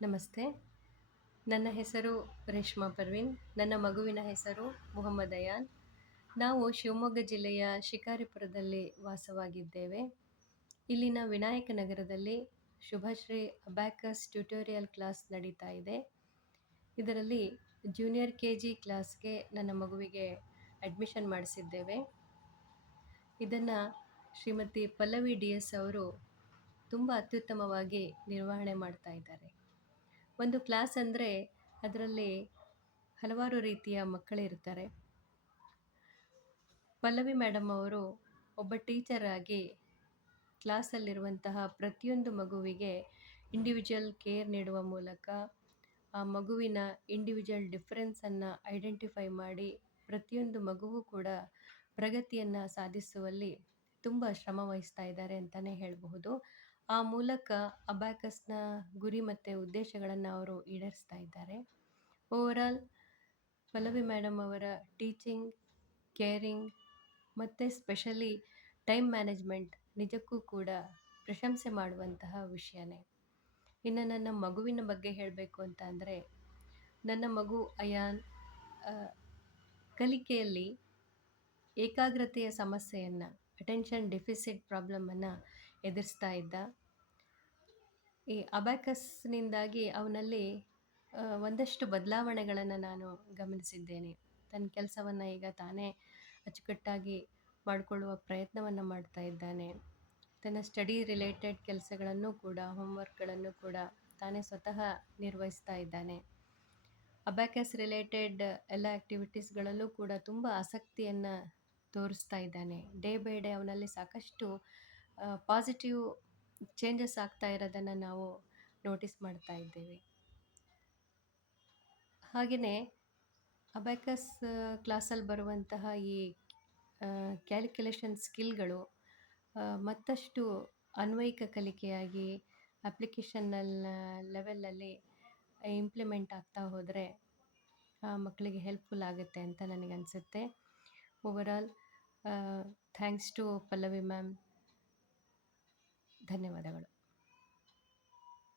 ನಮಸ್ತೆ. ನನ್ನ ಹೆಸರು ರೇಷ್ಮಾ ಪರ್ವೀನ್. ನನ್ನ ಮಗುವಿನ ಹೆಸರು ಮೊಹಮ್ಮದ್ ಅಯಾನ್. ನಾವು ಶಿವಮೊಗ್ಗ ಜಿಲ್ಲೆಯ ಶಿಕಾರಿಪುರದಲ್ಲಿ ವಾಸವಾಗಿದ್ದೇವೆ. ಇಲ್ಲಿನ ವಿನಾಯಕ ನಗರದಲ್ಲಿ ಶುಭಶ್ರೀ ಅಬ್ಯಾಕಸ್ ಟ್ಯುಟೋರಿಯಲ್ ಕ್ಲಾಸ್ ನಡೀತಾ ಇದೆ. ಇದರಲ್ಲಿ ಜೂನಿಯರ್ KG ಕ್ಲಾಸ್ಗೆ ನನ್ನ ಮಗುವಿಗೆ ಅಡ್ಮಿಷನ್ ಮಾಡಿಸಿದ್ದೇವೆ. ಇದನ್ನು ಶ್ರೀಮತಿ ಪಲ್ಲವಿ DS ಅವರು ತುಂಬ ಅತ್ಯುತ್ತಮವಾಗಿ ನಿರ್ವಹಣೆ ಮಾಡ್ತಾ ಇದ್ದಾರೆ. ಒಂದು ಕ್ಲಾಸ್ ಅಂದರೆ ಅದರಲ್ಲಿ ಹಲವಾರು ರೀತಿಯ ಮಕ್ಕಳಿರ್ತಾರೆ. ಪಲ್ಲವಿ ಮೇಡಮ್ ಅವರು ಒಬ್ಬ ಟೀಚರ್ ಆಗಿ ಕ್ಲಾಸಲ್ಲಿರುವಂತಹ ಪ್ರತಿಯೊಂದು ಮಗುವಿಗೆ ಇಂಡಿವಿಜುವಲ್ ಕೇರ್ ನೀಡುವ ಮೂಲಕ ಆ ಮಗುವಿನ ಇಂಡಿವಿಜುವಲ್ ಡಿಫರೆನ್ಸನ್ನು ಐಡೆಂಟಿಫೈ ಮಾಡಿ ಪ್ರತಿಯೊಂದು ಮಗುವೂ ಕೂಡ ಪ್ರಗತಿಯನ್ನು ಸಾಧಿಸುವಲ್ಲಿ ತುಂಬ ಶ್ರಮ ವಹಿಸ್ತಾ ಇದ್ದಾರೆ ಅಂತಲೇ ಹೇಳಬಹುದು. ಆ ಮೂಲಕ ಅಬ್ಯಾಕಸ್ನ ಗುರಿ ಮತ್ತು ಉದ್ದೇಶಗಳನ್ನು ಅವರು ಈಡೇರಿಸ್ತಾ ಇದ್ದಾರೆ. ಓವರಾಲ್ ಪಲ್ಲವಿ ಮೇಡಮ್ ಅವರ ಟೀಚಿಂಗ್, ಕೇರಿಂಗ್ ಮತ್ತು ಸ್ಪೆಷಲಿ ಟೈಮ್ ಮ್ಯಾನೇಜ್ಮೆಂಟ್ ನಿಜಕ್ಕೂ ಕೂಡ ಪ್ರಶಂಸೆ ಮಾಡುವಂತಹ ವಿಷಯನೇ. ಇನ್ನು ನನ್ನ ಮಗುವಿನ ಬಗ್ಗೆ ಹೇಳಬೇಕು ಅಂತ ಅಂದರೆ, ನನ್ನ ಮಗು ಅಯಾನ್ ಕಲಿಕೆಯಲ್ಲಿ ಏಕಾಗ್ರತೆಯ ಸಮಸ್ಯೆಯನ್ನು, ಅಟೆನ್ಷನ್ ಡೆಫಿಸಿಟ್ ಪ್ರಾಬ್ಲಮನ್ನು ಎದುರಿಸ್ತಾ ಇದ್ದ. ಈ ಅಬ್ಯಾಕಸ್ನಿಂದಾಗಿ ಅವನಲ್ಲಿ ಒಂದಷ್ಟು ಬದಲಾವಣೆಗಳನ್ನು ನಾನು ಗಮನಿಸಿದ್ದೇನೆ. ತನ್ನ ಕೆಲಸವನ್ನು ಈಗ ತಾನೇ ಅಚ್ಚುಕಟ್ಟಾಗಿ ಮಾಡಿಕೊಳ್ಳುವ ಪ್ರಯತ್ನವನ್ನು ಮಾಡ್ತಾ ಇದ್ದಾನೆ. ತನ್ನ ಸ್ಟಡಿ ರಿಲೇಟೆಡ್ ಕೆಲಸಗಳನ್ನು ಕೂಡ, ಹೋಮ್ವರ್ಕ್ಗಳನ್ನು ಕೂಡ ತಾನೇ ಸ್ವತಃ ನಿರ್ವಹಿಸ್ತಾ ಇದ್ದಾನೆ. ಅಬ್ಯಾಕಸ್ ರಿಲೇಟೆಡ್ ಎಲ್ಲ ಆ್ಯಕ್ಟಿವಿಟೀಸ್ಗಳಲ್ಲೂ ಕೂಡ ತುಂಬ ಆಸಕ್ತಿಯನ್ನು ತೋರಿಸ್ತಾ ಇದ್ದಾನೆ. ಡೇ ಬೈ ಡೇ ಅವನಲ್ಲಿ ಸಾಕಷ್ಟು ಪಾಸಿಟಿವ್ ಚೇಂಜಸ್ ಆಗ್ತಾ ಇರೋದನ್ನು ನಾವು ನೋಟಿಸ್ ಮಾಡ್ತಾ ಇದ್ದೇವೆ. ಹಾಗೆಯೇ ಅಬ್ಯಾಕಸ್ ಕ್ಲಾಸಲ್ಲಿ ಬರುವಂತಹ ಈ ಕ್ಯಾಲ್ಕುಲೇಷನ್ ಸ್ಕಿಲ್ಗಳು ಮತ್ತಷ್ಟು ಅನ್ವಯಿಕ ಕಲಿಕೆಯಾಗಿ ಅಪ್ಲಿಕೇಶನಲ್ ಲೆವೆಲಲ್ಲಿ ಇಂಪ್ಲಿಮೆಂಟ್ ಆಗ್ತಾ ಹೋದರೆ ಮಕ್ಕಳಿಗೆ ಹೆಲ್ಪ್ಫುಲ್ ಆಗುತ್ತೆ ಅಂತ ನನಗನ್ಸುತ್ತೆ. Overall thanks to Pallavi ma'am. ಧನ್ಯವಾದಗಳು.